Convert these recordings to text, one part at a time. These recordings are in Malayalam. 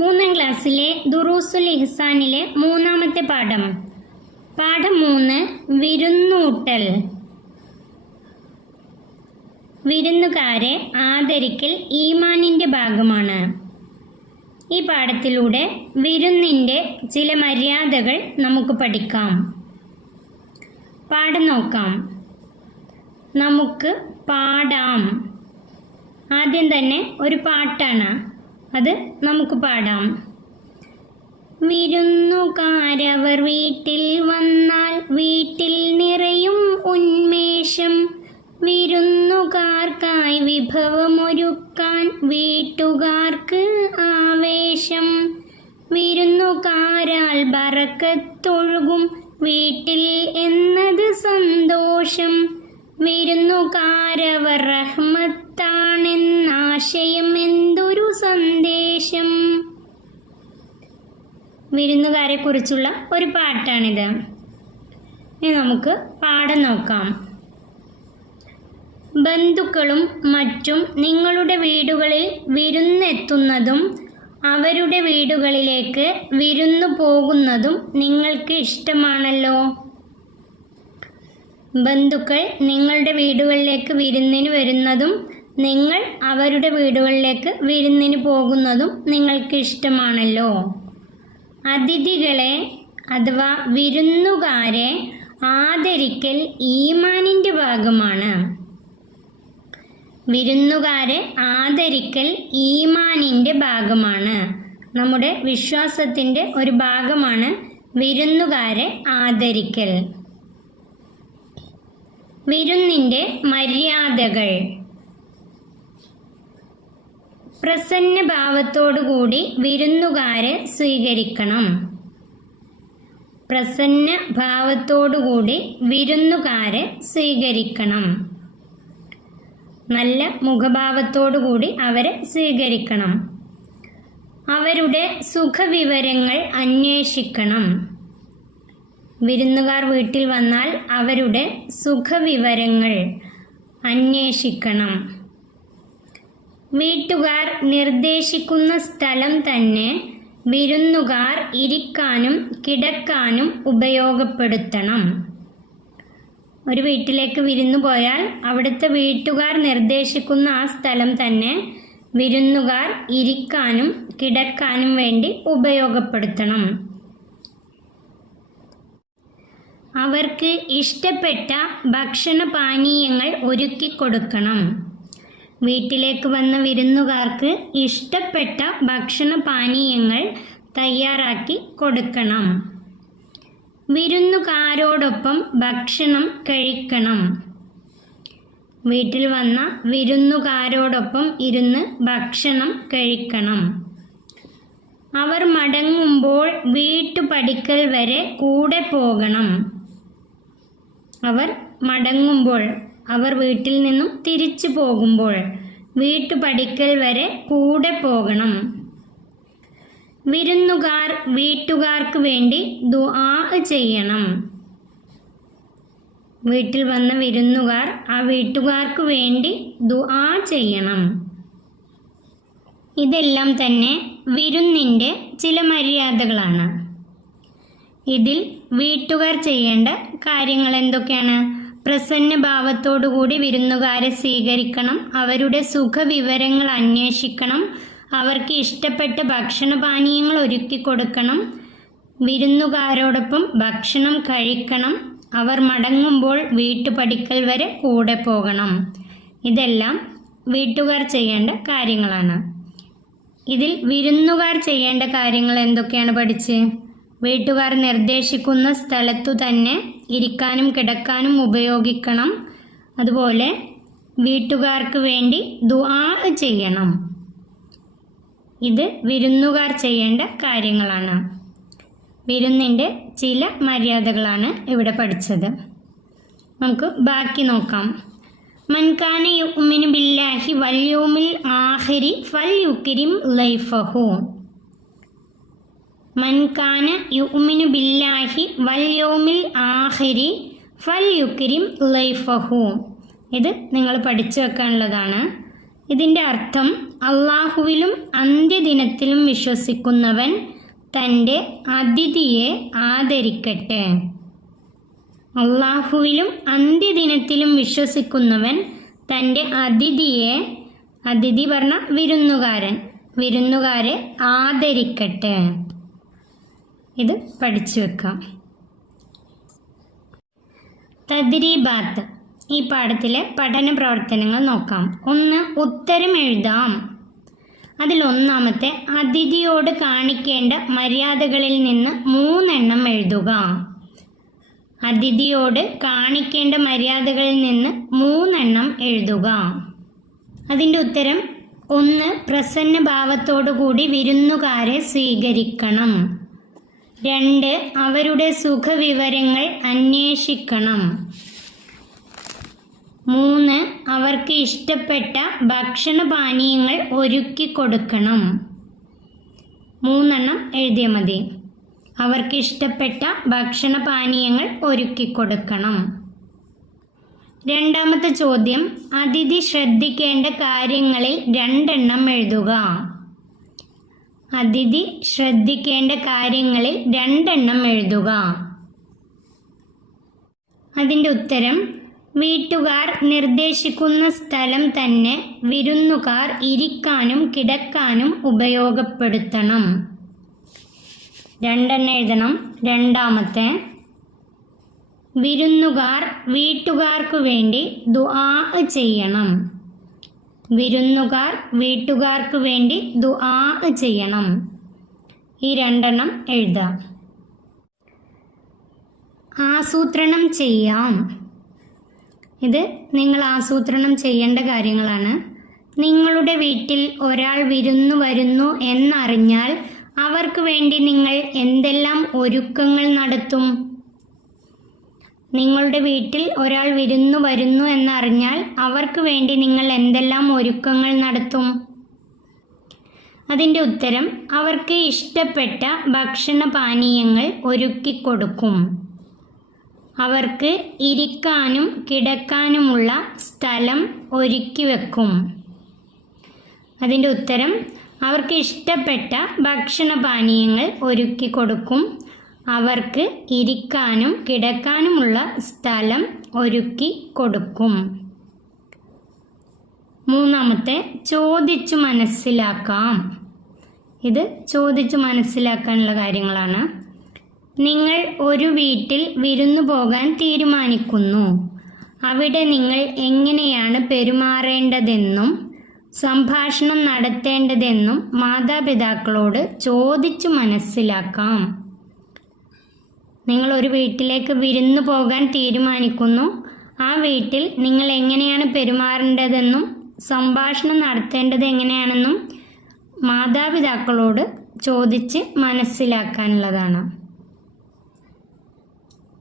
മൂന്നാം ക്ലാസ്സിലെ ദുറൂസുൽ ഇഹ്സാനിലെ മൂന്നാമത്തെ പാഠം. പാഠം 3, വിരുന്നൂട്ടൽ. വിരുന്നുകാരെ ആദരിക്കൽ ഈമാനിൻ്റെ ഭാഗമാണ്. ഈ പാഠത്തിലൂടെ വിരുന്നിൻ്റെ ചില മര്യാദകൾ നമുക്ക് പഠിക്കാം. പാഠം നോക്കാം. നമുക്ക് പാടാം. ആദ്യം തന്നെ ഒരു പാട്ടാണ്, അത് നമുക്ക് പാടാം. വിരുന്നുകാരവർ വീട്ടിൽ വന്നാൽ വീട്ടിൽ നിറയും ഉന്മേഷം. വിരുന്നുകാർക്കായി വിഭവമൊരുക്കാൻ വീട്ടുകാർക്ക് ആവേശം. വിരുന്നുകാരാൽ ബറക്കത്തൊഴുകും വീട്ടിൽ എന്നത് സന്തോഷം. വിരുന്നുകാരവർ റഹ്മത്താണെന്നാശയം എന്തൊരു സന്ദേശം. വിരുന്നുകാരെ കുറിച്ചുള്ള ഒരു പാട്ടാണിത്. ഇനി നമുക്ക് പാഠം നോക്കാം. ബന്ധുക്കളും മറ്റും നിങ്ങളുടെ വീടുകളിൽ വിരുന്നെത്തുന്നതും അവരുടെ വീടുകളിലേക്ക് വിരുന്നു പോകുന്നതും നിങ്ങൾക്ക് ഇഷ്ടമാണല്ലോ. ബന്ധുക്കൾ നിങ്ങളുടെ വീടുകളിലേക്ക് വിരുന്നിന് വരുന്നതും നിങ്ങൾ അവരുടെ വീടുകളിലേക്ക് വിരുന്നിന് പോകുന്നതും നിങ്ങൾക്ക് ഇഷ്ടമാണല്ലോ. അതിഥികളെ അഥവാ വിരുന്നുകാരെ ആദരിക്കൽ ഈമാനിൻ്റെ ഭാഗമാണ്. വിരുന്നുകാരെ ആദരിക്കൽ ഈമാനിൻ്റെ ഭാഗമാണ്. നമ്മുടെ വിശ്വാസത്തിൻ്റെ ഒരു ഭാഗമാണ് വിരുന്നുകാരെ ആദരിക്കൽ. വിരുന്നിൻ്റെ മര്യാദകൾ. പ്രസന്ന ഭാവത്തോടുകൂടി വിരുന്നുകാരെ സ്വീകരിക്കണം. പ്രസന്ന ഭാവത്തോടുകൂടി വിരുന്നുകാരെ സ്വീകരിക്കണം. നല്ല മുഖഭാവത്തോടുകൂടി അവരെ സ്വീകരിക്കണം. അവരുടെ സുഖവിവരങ്ങൾ അന്വേഷിക്കണം. വിരുന്നുകാർ വീട്ടിൽ വന്നാൽ അവരുടെ സുഖവിവരങ്ങൾ അന്വേഷിക്കണം. വീട്ടുകാർ നിർദ്ദേശിക്കുന്ന സ്ഥലം തന്നെ വിരുന്നുകാർ ഇരിക്കാനും കിടക്കാനും ഉപയോഗപ്പെടുത്തണം. ഒരു വീട്ടിലേക്ക് വിരുന്നു പോയാൽ അവിടുത്തെ വീട്ടുകാർ നിർദ്ദേശിക്കുന്ന ആ സ്ഥലം തന്നെ വിരുന്നുകാർ ഇരിക്കാനും കിടക്കാനും വേണ്ടി ഉപയോഗപ്പെടുത്തണം. അവർക്ക് ഇഷ്ടപ്പെട്ട ഭക്ഷണപാനീയങ്ങൾ ഒരുക്കി കൊടുക്കണം. വീട്ടിലേക്ക് വന്ന വിരുന്നുകാർക്ക് ഇഷ്ടപ്പെട്ട ഭക്ഷണപാനീയങ്ങൾ തയ്യാറാക്കി കൊടുക്കണം. വിരുന്നുകാരോടൊപ്പം ഭക്ഷണം കഴിക്കണം. വീട്ടിൽ വന്ന വിരുന്നുകാരോടൊപ്പം ഇരുന്ന് ഭക്ഷണം കഴിക്കണം. അവർ മടങ്ങുമ്പോൾ വീട്ടുപടിക്കൽ വരെ കൂടെ പോകണം. അവർ മടങ്ങുമ്പോൾ, അവർ വീട്ടിൽ നിന്നും തിരിച്ചു പോകുമ്പോൾ വീട്ടുപടിക്കൽ വരെ കൂടെ പോകണം. വിരുന്നുകാർ വീട്ടുകാർക്ക് വേണ്ടി ദുആ ചെയ്യണം. വീട്ടിൽ വന്ന വിരുന്നുകാർ ആ വീട്ടുകാർക്ക് വേണ്ടി ദുആ ചെയ്യണം. ഇതെല്ലാം തന്നെ വിരുന്നിൻ്റെ ചില മര്യാദകളാണ്. ഇതിൽ വീട്ടുകാർ ചെയ്യേണ്ട കാര്യങ്ങൾ എന്തൊക്കെയാണ്? പ്രസന്ന ഭാവത്തോടുകൂടി വിരുന്നുകാരെ സ്വീകരിക്കണം. അവരുടെ സുഖവിവരങ്ങൾ അന്വേഷിക്കണം. അവർക്ക് ഇഷ്ടപ്പെട്ട ഭക്ഷണപാനീയങ്ങൾ ഒരുക്കി കൊടുക്കണം. വിരുന്നുകാരോടൊപ്പം ഭക്ഷണം കഴിക്കണം. അവർ മടങ്ങുമ്പോൾ വീട്ടുപടിക്കൽ വരെ കൂടെ പോകണം. ഇതെല്ലാം വീട്ടുകാർ ചെയ്യേണ്ട കാര്യങ്ങളാണ്. ഇതിൽ വിരുന്നുകാർ ചെയ്യേണ്ട കാര്യങ്ങൾ എന്തൊക്കെയാണ് പഠിച്ച്? വീട്ടുകാർ നിർദ്ദേശിക്കുന്ന സ്ഥലത്തു തന്നെ ഇരിക്കാനും കിടക്കാനും ഉപയോഗിക്കണം. അതുപോലെ വീട്ടുകാർക്ക് വേണ്ടി ദുആ ചെയ്യണം. ഇത് വിരുന്നുകാർ ചെയ്യേണ്ട കാര്യങ്ങളാണ്. വിരുന്നിൻ്റെ ചില മര്യാദകളാണ് ഇവിടെ പഠിച്ചത്. നമുക്ക് ബാക്കി നോക്കാം. മൻ കാന യുഅ്മിനു ബില്ലാഹി വൽ യൗമിൽ ആഖിരി ഫൽയുക്രിം ലൈഫഹു. മൻ കാന യുഅ്മിനു ബില്ലാഹി വൽ യൗമിൽ ആഖിരി ഫൽയുക്രിം ലൈഫഹു. ഇത് നിങ്ങൾ പഠിച്ചു വെക്കാനുള്ളതാണ്. ഇതിൻ്റെ അർത്ഥം അള്ളാഹുവിലും അന്ത്യദിനത്തിലും വിശ്വസിക്കുന്നവൻ തൻ്റെ അതിഥിയെ ആദരിക്കട്ടെ. അള്ളാഹുവിലും അന്ത്യദിനത്തിലും വിശ്വസിക്കുന്നവൻ തൻ്റെ അതിഥിയെ, അതിഥി പറഞ്ഞ വിരുന്നുകാരെ ആദരിക്കട്ടെ. ഇത് പഠിച്ചു വെക്കാം. തദ്രീബാത്ത്. ഈ പാഠത്തിലെ പഠന പ്രവർത്തനങ്ങൾ നോക്കാം. 1. ഉത്തരം എഴുതാം. അതിലൊന്നാമത്തെ അതിഥിയോട് കാണിക്കേണ്ട മര്യാദകളിൽ നിന്ന് 3 എണ്ണം എഴുതുക. അതിഥിയോട് കാണിക്കേണ്ട മര്യാദകളിൽ നിന്ന് 3 എണ്ണം എഴുതുക. അതിൻ്റെ ഉത്തരം: 1. പ്രസന്ന ഭാവത്തോടുകൂടി വിരുന്നുകാരെ സ്വീകരിക്കണം. 2. അവരുടെ സുഖവിവരങ്ങൾ അന്വേഷിക്കണം. 3. അവർക്ക് ഇഷ്ടപ്പെട്ട ഭക്ഷണപാനീയങ്ങൾ ഒരുക്കി കൊടുക്കണം. 3 എണ്ണം എഴുതിയാൽ മതി. അവർക്ക് ഇഷ്ടപ്പെട്ട ഭക്ഷണപാനീയങ്ങൾ ഒരുക്കി കൊടുക്കണം. രണ്ടാമത്തെ ചോദ്യം: അതിഥി ശ്രദ്ധിക്കേണ്ട കാര്യങ്ങളിൽ 2 എണ്ണം എഴുതുക. അതിഥി ശ്രദ്ധിക്കേണ്ട കാര്യങ്ങളിൽ 2 എണ്ണം എഴുതുക. അതിൻ്റെ ഉത്തരം: വീട്ടുകാർ നിർദ്ദേശിക്കുന്ന സ്ഥലം തന്നെ വിരുന്നുകാർ ഇരിക്കാനും കിടക്കാനും ഉപയോഗപ്പെടുത്തണം. 2 എണ്ണം എഴുതണം. രണ്ടാമത്തെ: വിരുന്നുകാർ വീട്ടുകാർക്കു വേണ്ടി ദുആ ചെയ്യണം. വിരുന്നുകാർ വീട്ടുകാർക്ക് വേണ്ടി ദുആ ചെയ്യണം. ഈ 2 എണ്ണം എഴുതാം. ആസൂത്രണം ചെയ്യാം. ഇത് നിങ്ങൾ ആസൂത്രണം ചെയ്യേണ്ട കാര്യങ്ങളാണ്. നിങ്ങളുടെ വീട്ടിൽ ഒരാൾ വിരുന്നു വരുന്നു എന്നറിഞ്ഞാൽ അവർക്ക് വേണ്ടി നിങ്ങൾ എന്തെല്ലാം ഒരുക്കങ്ങൾ നടത്തും? നിങ്ങളുടെ വീട്ടിൽ ഒരാൾ വിരുന്നു വരുന്നു എന്നറിഞ്ഞാൽ അവർക്ക് വേണ്ടി നിങ്ങൾ എന്തെല്ലാം ഒരുക്കങ്ങൾ നടത്തും? അതിൻ്റെ ഉത്തരം: അവർക്ക് ഇഷ്ടപ്പെട്ട ഭക്ഷണപാനീയങ്ങൾ ഒരുക്കിക്കൊടുക്കും. അവർക്ക് ഇരിക്കാനും കിടക്കാനുമുള്ള സ്ഥലം ഒരുക്കി വെക്കും. അതിൻ്റെ ഉത്തരം: അവർക്ക് ഇഷ്ടപ്പെട്ട ഭക്ഷണപാനീയങ്ങൾ ഒരുക്കി കൊടുക്കും. അവർക്ക് ഇരിക്കാനും കിടക്കാനുമുള്ള സ്ഥലം ഒരുക്കി കൊടുക്കും. മൂന്നാമത്തെ: ചോദിച്ചു മനസ്സിലാക്കാം. ഇത് ചോദിച്ചു മനസ്സിലാക്കാനുള്ള കാര്യങ്ങളാണ്. നിങ്ങൾ ഒരു വീട്ടിൽ വിരുന്നു പോകാൻ തീരുമാനിക്കുന്നു. അവിടെ നിങ്ങൾ എങ്ങനെയാണ് പെരുമാറേണ്ടതെന്നും സംഭാഷണം നടത്തേണ്ടതെന്നും മാതാപിതാക്കളോട് ചോദിച്ചു മനസ്സിലാക്കാം. നിങ്ങൾ ഒരു വീട്ടിലേക്ക് വിരുന്നു പോകാൻ തീരുമാനിക്കുന്നു. ആ വീട്ടിൽ നിങ്ങൾ എങ്ങനെയാണ് പെരുമാറേണ്ടതെന്നും സംഭാഷണം നടത്തേണ്ടത് എങ്ങനെയാണെന്നും മാതാപിതാക്കളോട് ചോദിച്ച് മനസ്സിലാക്കാനുള്ളതാണ്.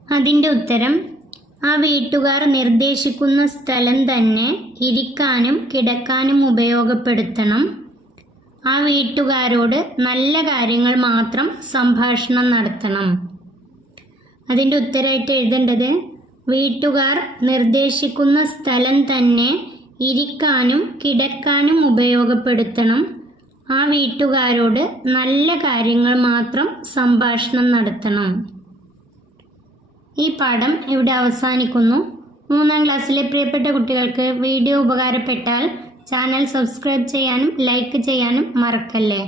അതിൻ്റെ ഉത്തരം: ആ വീട്ടുകാർ നിർദ്ദേശിക്കുന്ന സ്ഥലം തന്നെ ഇരിക്കാനും കിടക്കാനും ഉപയോഗപ്പെടുത്തണം. ആ വീട്ടുകാരോട് നല്ല കാര്യങ്ങൾ മാത്രം സംഭാഷണം നടത്തണം. അതിൻ്റെ ഉത്തരമായിട്ട് എഴുതേണ്ടത്: വീട്ടുകാർ നിർദ്ദേശിക്കുന്ന സ്ഥലം തന്നെ ഇരിക്കാനും കിടക്കാനും ഉപയോഗപ്പെടുത്തണം. ആ വീട്ടുകാരോട് നല്ല കാര്യങ്ങൾ മാത്രം സംഭാഷണം നടത്തണം. ഈ പാഠം ഇവിടെ അവസാനിക്കുന്നു. 3ാം ക്ലാസ്സിലെ പ്രിയപ്പെട്ട കുട്ടികൾക്ക് വീഡിയോ ഉപകാരപ്പെട്ടാൽ ചാനൽ സബ്സ്ക്രൈബ് ചെയ്യാനും ലൈക്ക് ചെയ്യാനും മറക്കല്ലേ.